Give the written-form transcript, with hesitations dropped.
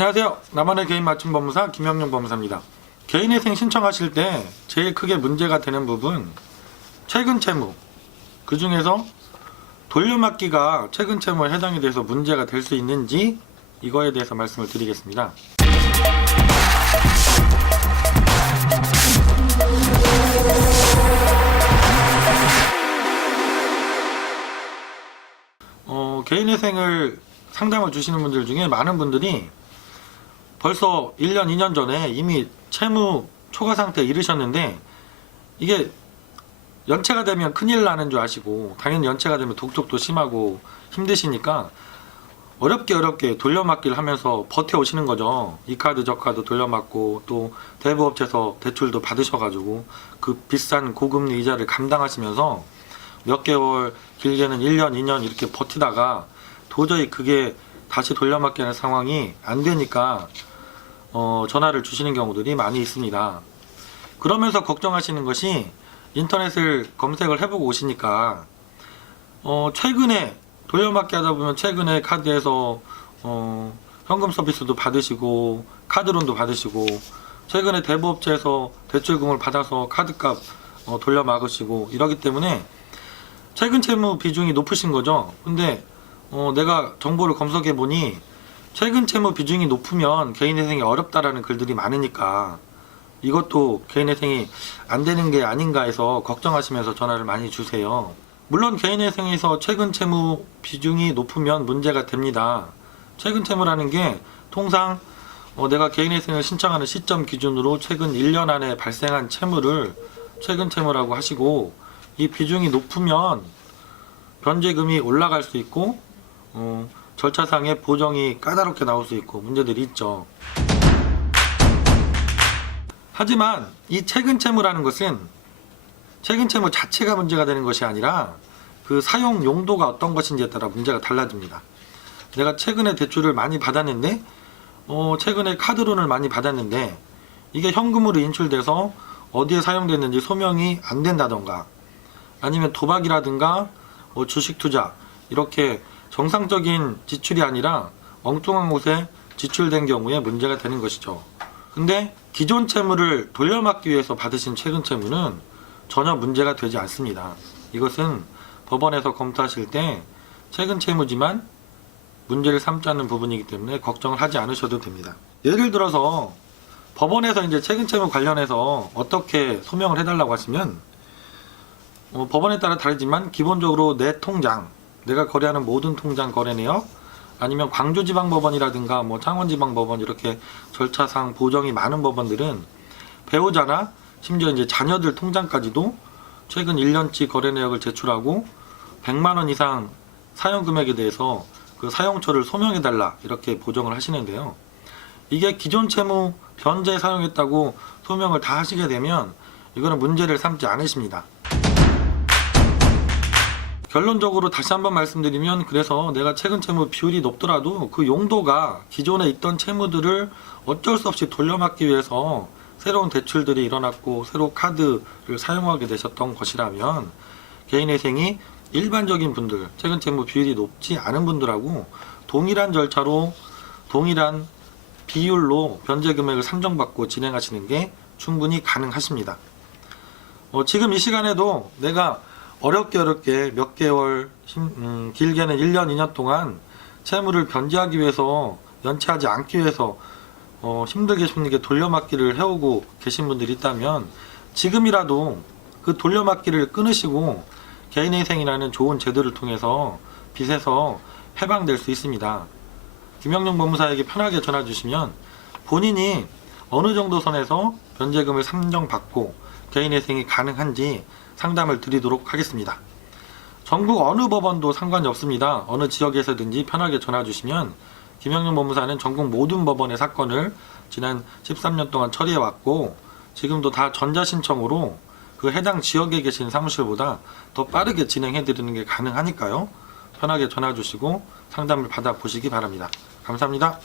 안녕하세요. 나만의 개인 맞춤 법무사 김영용 법무사입니다. 개인회생 신청하실 때 제일 크게 문제가 되는 부분, 최근 채무, 그 중에서 돌려막기가 최근 채무에 해당이 돼서 문제가 될 수 있는지 이거에 대해서 말씀을 드리겠습니다. 개인회생을 상담을 주시는 분들 중에 많은 분들이 벌써 1년, 2년 전에 이미 채무 초과 상태에 이르셨는데, 이게 연체가 되면 큰일 나는 줄 아시고 당연히 연체가 되면 독촉도 심하고 힘드시니까 어렵게 돌려막기를 하면서 버텨오시는 거죠. 이 카드 저 카드 돌려막고 또 대부업체에서 대출도 받으셔가지고 그 비싼 고금리 이자를 감당하시면서 몇 개월, 길게는 1년, 2년 이렇게 버티다가 도저히 그게 다시 돌려막기 하는 상황이 안 되니까 전화를 주시는 경우들이 많이 있습니다. 그러면서 걱정하시는 것이, 인터넷을 검색을 해보고 오시니까 최근에 돌려막기 하다 보면 최근에 카드에서 현금 서비스도 받으시고 카드론도 받으시고, 최근에 대부업체에서 대출금을 받아서 카드값 돌려막으시고 이러기 때문에 최근 채무 비중이 높으신 거죠. 근데 내가 정보를 검색해 보니 최근 채무 비중이 높으면 개인회생이 어렵다라는 글들이 많으니까 이것도 개인회생이 안 되는 게 아닌가 해서 걱정하시면서 전화를 많이 주세요. 물론 개인회생에서 최근 채무 비중이 높으면 문제가 됩니다. 최근 채무라는 게 통상 내가 개인회생을 신청하는 시점 기준으로 최근 1년 안에 발생한 채무를 최근 채무라고 하시고, 이 비중이 높으면 변제금이 올라갈 수 있고 절차상의 보정이 까다롭게 나올 수 있고 문제들이 있죠. 하지만 이 최근 채무라는 것은 최근 채무 자체가 문제가 되는 것이 아니라 그 사용 용도가 어떤 것인지에 따라 문제가 달라집니다. 내가 최근에 대출을 많이 받았는데 최근에 카드론을 많이 받았는데 이게 현금으로 인출돼서 어디에 사용됐는지 소명이 안 된다던가, 아니면 도박이라든가 주식 투자 이렇게 정상적인 지출이 아니라 엉뚱한 곳에 지출된 경우에 문제가 되는 것이죠. 근데 기존 채무를 돌려막기 위해서 받으신 최근 채무는 전혀 문제가 되지 않습니다. 이것은 법원에서 검토하실 때 최근 채무지만 문제를 삼지 않는 부분이기 때문에 걱정을 하지 않으셔도 됩니다. 예를 들어서 법원에서 이제 최근 채무 관련해서 어떻게 소명을 해달라고 하시면, 법원에 따라 다르지만 기본적으로 내 통장, 내가 거래하는 모든 통장 거래 내역, 아니면 광주지방법원이라든가 창원지방법원, 이렇게 절차상 보정이 많은 법원들은 배우자나 심지어 이제 자녀들 통장까지도 최근 1년치 거래 내역을 제출하고 100만 원 이상 사용 금액에 대해서 그 사용처를 소명해달라 이렇게 보정을 하시는데요. 이게 기존 채무 변제에 사용했다고 소명을 다 하시게 되면 이거는 문제를 삼지 않으십니다. 결론적으로 다시 한번 말씀드리면, 그래서 내가 최근 채무 비율이 높더라도 그 용도가 기존에 있던 채무들을 어쩔 수 없이 돌려막기 위해서 새로운 대출들이 일어났고 새로 카드를 사용하게 되셨던 것이라면, 개인회생이 일반적인 분들, 최근 채무 비율이 높지 않은 분들하고 동일한 절차로 동일한 비율로 변제 금액을 산정받고 진행하시는 게 충분히 가능하십니다. 지금 이 시간에도 내가 어렵게 몇 개월, 길게는 1년, 2년 동안 채무를 변제하기 위해서, 연체하지 않기 위해서 힘들게 돌려막기를 해오고 계신 분들이 있다면 지금이라도 그 돌려막기를 끊으시고 개인회생이라는 좋은 제도를 통해서 빚에서 해방될 수 있습니다. 김영용 법무사에게 편하게 전화 주시면 본인이 어느 정도 선에서 변제금을 산정받고 개인회생이 가능한지 상담을 드리도록 하겠습니다. 전국 어느 법원도 상관이 없습니다. 어느 지역에서든지 편하게 전화 주시면 김영용 법무사는 전국 모든 법원의 사건을 지난 13년 동안 처리해 왔고, 지금도 다 전자신청으로 그 해당 지역에 계신 사무실보다 더 빠르게 진행해 드리는 게 가능하니까요. 편하게 전화 주시고 상담을 받아 보시기 바랍니다. 감사합니다.